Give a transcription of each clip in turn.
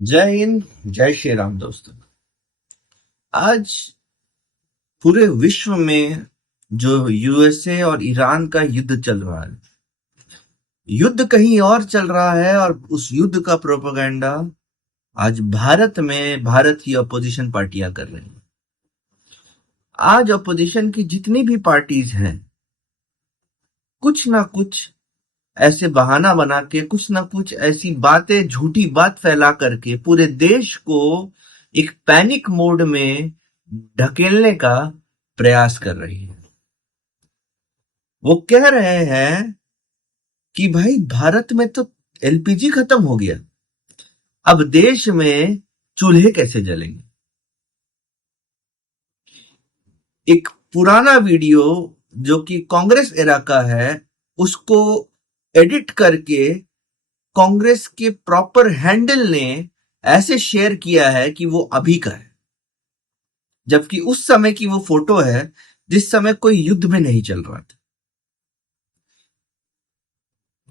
जय हिंद। जय श्री राम दोस्तों। आज पूरे विश्व में जो यूएसए और ईरान का युद्ध चल रहा है, युद्ध कहीं और चल रहा है और उस युद्ध का प्रोपेगेंडा आज भारत में भारत की अपोजिशन पार्टियां कर रही हैं। आज अपोजिशन की जितनी भी पार्टीज हैं, कुछ ना कुछ ऐसे बहाना बना के, कुछ ना कुछ ऐसी बातें, झूठी बात फैला करके पूरे देश को एक पैनिक मोड में ढकेलने का प्रयास कर रही है। वो कह रहे हैं कि भाई भारत में तो एलपीजी खत्म हो गया, अब देश में चूल्हे कैसे जलेंगे। एक पुराना वीडियो जो कि कांग्रेस एरा का है, उसको एडिट करके कांग्रेस के प्रॉपर हैंडल ने ऐसे शेयर किया है कि वो अभी का है, जबकि उस समय की वो फोटो है जिस समय कोई युद्ध में नहीं चल रहा था।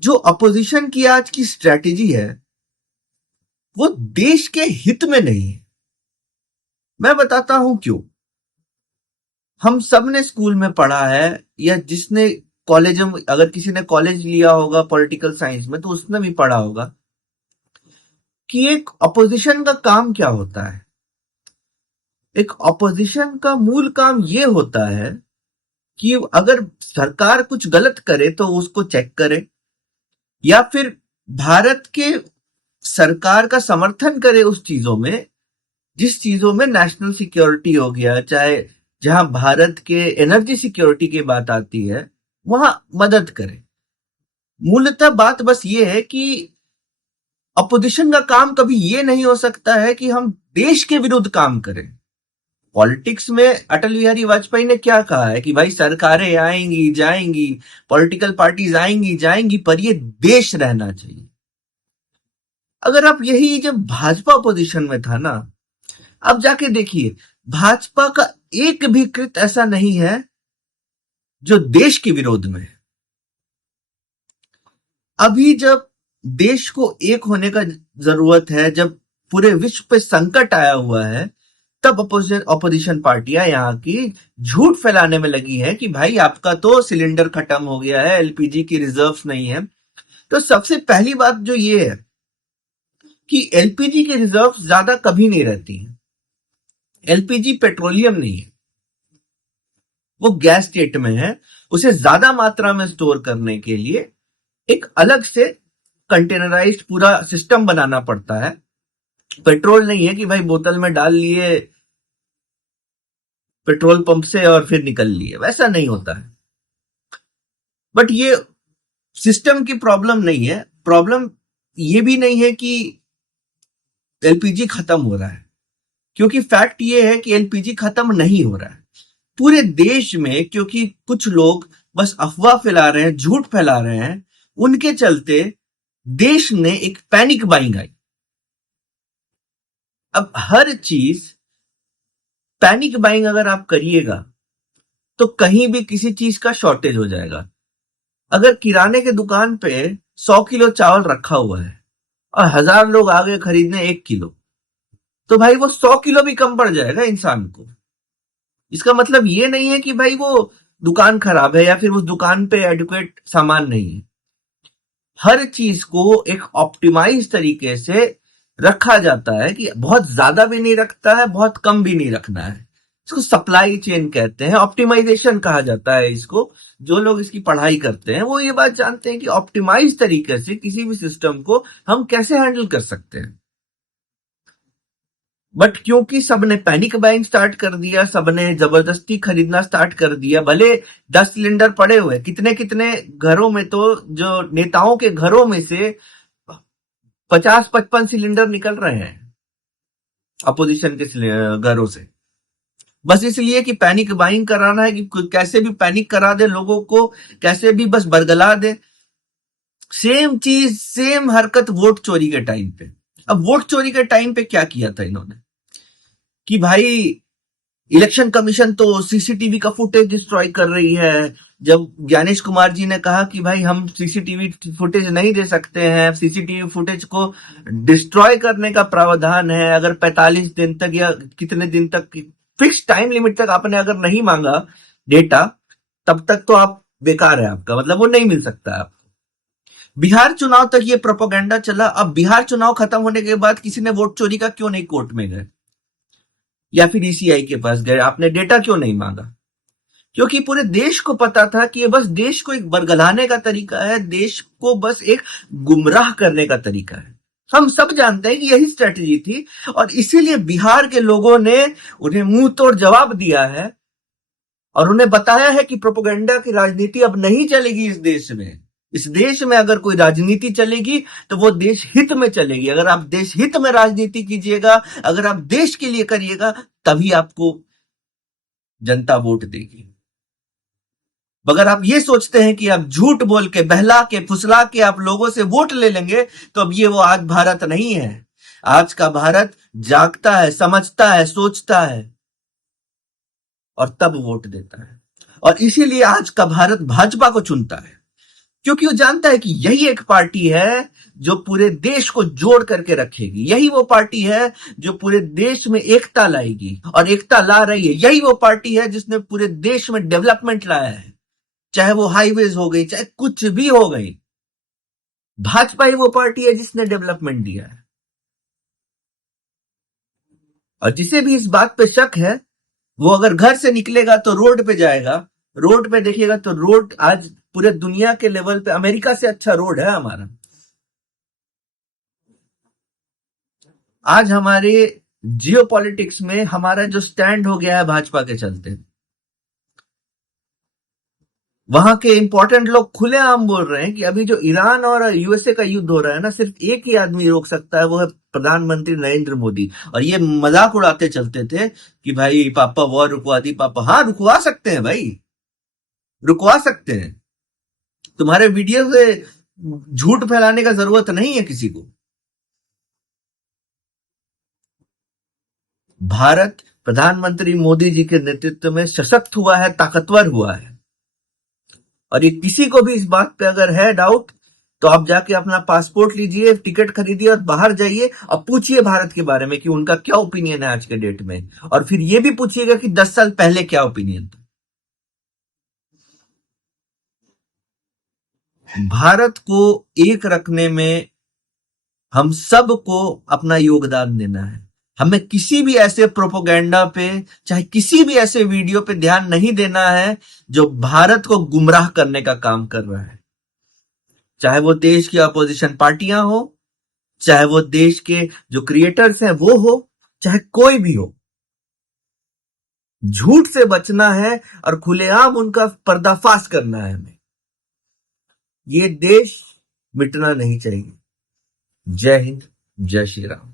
जो अपोजिशन की आज की स्ट्रेटेजी है वो देश के हित में नहीं है। मैं बताता हूं क्यों। हम सब ने स्कूल में पढ़ा है, या जिसने कॉलेज में, अगर किसी ने कॉलेज लिया होगा पॉलिटिकल साइंस में, तो उसने भी पढ़ा होगा कि एक अपोजिशन का काम क्या होता है। एक अपोजिशन का मूल काम ये होता है कि अगर सरकार कुछ गलत करे तो उसको चेक करे, या फिर भारत के सरकार का समर्थन करे उस चीजों में, जिस चीजों में नेशनल सिक्योरिटी हो गया, चाहे जहां भारत के एनर्जी सिक्योरिटी की बात आती है वहां मदद करे। मूलतः बात बस ये है कि अपोजिशन का काम कभी ये नहीं हो सकता है कि हम देश के विरुद्ध काम करें। पॉलिटिक्स में अटल बिहारी वाजपेयी ने क्या कहा है कि भाई सरकारें आएंगी जाएंगी, पॉलिटिकल पार्टीज आएंगी जाएंगी, पर ये देश रहना चाहिए। अगर आप यही जब भाजपा अपोजिशन में था ना, अब जाके देखिए भाजपा का एक भी कृत ऐसा नहीं है जो देश के विरोध में है। अभी जब देश को एक होने का जरूरत है, जब पूरे विश्व पे संकट आया हुआ है, तब अपोजिशन पार्टियां यहाँ की झूठ फैलाने में लगी है कि भाई आपका तो सिलेंडर खत्म हो गया है, एलपीजी की रिजर्व्स नहीं है। तो सबसे पहली बात जो ये है कि एलपीजी की रिजर्व्स ज्यादा कभी नहीं रहती है। एलपीजी पेट्रोलियम नहीं है, वो गैस स्टेट में है। उसे ज्यादा मात्रा में स्टोर करने के लिए एक अलग से कंटेनराइज्ड पूरा सिस्टम बनाना पड़ता है। पेट्रोल नहीं है कि भाई बोतल में डाल लिए पेट्रोल पंप से और फिर निकल लिए, वैसा नहीं होता है। बट ये सिस्टम की प्रॉब्लम नहीं है। प्रॉब्लम ये भी नहीं है कि एलपीजी खत्म हो रहा है, क्योंकि फैक्ट ये है कि एलपीजी खत्म नहीं हो रहा है पूरे देश में, क्योंकि कुछ लोग बस अफवाह फैला रहे हैं, झूठ फैला रहे हैं। उनके चलते देश ने एक पैनिक बाइंग आई। अब हर चीज पैनिक बाइंग अगर आप करिएगा तो कहीं भी किसी चीज का शॉर्टेज हो जाएगा। अगर किराने के दुकान पे 100 किलो चावल रखा हुआ है और 1000 लोग आ गए खरीदने 1 किलो, तो भाई वो 100 किलो भी कम पड़ जाएगा इंसान को। इसका मतलब ये नहीं है कि भाई वो दुकान खराब है या फिर उस दुकान पे एडुकेट सामान नहीं है। हर चीज को एक ऑप्टिमाइज तरीके से रखा जाता है कि बहुत ज्यादा भी नहीं रखता है, बहुत कम भी नहीं रखना है। इसको सप्लाई चेन कहते हैं, ऑप्टिमाइजेशन कहा जाता है इसको। जो लोग इसकी पढ़ाई करते हैं वो ये बात जानते हैं कि ऑप्टिमाइज तरीके से किसी भी सिस्टम को हम कैसे हैंडल कर सकते हैं। बट क्योंकि सबने पैनिक बाइंग स्टार्ट कर दिया, सबने जबरदस्ती खरीदना स्टार्ट कर दिया, भले 10 सिलेंडर पड़े हुए, कितने कितने घरों में तो जो नेताओं के घरों में से 50-55 सिलेंडर निकल रहे हैं अपोजिशन के घरों से, बस इसलिए कि पैनिक बाइंग कराना है, कि कैसे भी पैनिक करा दे लोगों को, कैसे भी बस बरगला दे। सेम चीज, सेम हरकत वोट चोरी के टाइम पे। अब वोट चोरी के टाइम पे क्या किया था इन्होंने कि भाई इलेक्शन कमीशन तो सीसीटीवी का फुटेज डिस्ट्रॉय कर रही है। जब ज्ञानेश कुमार जी ने कहा कि भाई हम सीसीटीवी फुटेज नहीं दे सकते हैं, सीसीटीवी फुटेज को डिस्ट्रॉय करने का प्रावधान है, अगर 45 दिन तक या कितने दिन तक फिक्स टाइम लिमिट तक आपने अगर नहीं मांगा डेटा, तब तक तो आप बेकार है, आपका मतलब वो नहीं मिल सकता है आपको। बिहार चुनाव तक ये प्रोपोगंडा चला। अब बिहार चुनाव खत्म होने के बाद किसी ने वोट चोरी का क्यों नहीं कोर्ट में गए या फिर ईसीआई के पास गए, आपने डेटा क्यों नहीं मांगा? क्योंकि पूरे देश को पता था कि ये बस देश को एक बरगलाने का तरीका है, देश को बस एक गुमराह करने का तरीका है। हम सब जानते हैं कि यही स्ट्रेटेजी थी, और इसीलिए बिहार के लोगों ने उन्हें मुंह तोड़ जवाब दिया है और उन्हें बताया है कि प्रोपेगेंडा की राजनीति अब नहीं चलेगी इस देश में। इस देश में अगर कोई राजनीति चलेगी तो वो देश हित में चलेगी। अगर आप देश हित में राजनीति कीजिएगा, अगर आप देश के लिए करिएगा, तभी आपको जनता वोट देगी। अगर आप ये सोचते हैं कि आप झूठ बोल के, बहला के, फुसला के आप लोगों से वोट ले लेंगे, तो अब ये वो आज भारत नहीं है। आज का भारत जागता है, समझता है, सोचता है और तब वोट देता है। और इसीलिए आज का भारत भाजपा को चुनता है, क्योंकि वो जानता है कि यही एक पार्टी है जो पूरे देश को जोड़ करके रखेगी। यही वो पार्टी है जो पूरे देश में एकता लाएगी, और एकता ला रही है। यही वो पार्टी है जिसने पूरे देश में डेवलपमेंट लाया है, चाहे वो हाईवेज हो गई, चाहे कुछ भी हो गई। भाजपा ही वो पार्टी है जिसने डेवलपमेंट दिया है। और जिसे भी इस बात पे शक है, वो अगर घर से निकलेगा तो रोड पे जाएगा, रोड पे देखिएगा तो रोड आज पूरे दुनिया के लेवल पे अमेरिका से अच्छा रोड है हमारा। आज हमारे जियो पॉलिटिक्स में हमारा जो स्टैंड हो गया है भाजपा के चलते, वहां के इंपॉर्टेंट लोग खुलेआम बोल रहे हैं कि अभी जो ईरान और यूएसए का युद्ध हो रहा है ना, सिर्फ एक ही आदमी रोक सकता है, वो है प्रधानमंत्री नरेंद्र मोदी। और ये मजाक उड़ाते चलते थे कि भाई पापा वॉर रुकवा दी, पापा। हाँ, रुकवा सकते हैं भाई, रुकवा सकते हैं। तुम्हारे वीडियो से झूठ फैलाने का जरूरत नहीं है किसी को। भारत प्रधानमंत्री मोदी जी के नेतृत्व में सशक्त हुआ है, ताकतवर हुआ है। और ये किसी को भी इस बात पे अगर है डाउट, तो आप जाके अपना पासपोर्ट लीजिए, टिकट खरीदिए और बाहर जाइए और पूछिए भारत के बारे में कि उनका क्या ओपिनियन है आज के डेट में। और फिर ये भी पूछिएगा कि 10 साल पहले क्या ओपिनियन था। भारत को एक रखने में हम सबको अपना योगदान देना है। हमें किसी भी ऐसे प्रोपोगेंडा पे, चाहे किसी भी ऐसे वीडियो पे ध्यान नहीं देना है जो भारत को गुमराह करने का काम कर रहा है। चाहे वो देश की अपोजिशन पार्टियां हो, चाहे वो देश के जो क्रिएटर्स हैं वो हो, चाहे कोई भी हो, झूठ से बचना है और खुलेआम उनका पर्दाफाश करना है हमें। ये देश मिटना नहीं चाहिए। जय हिंद, जय श्री राम।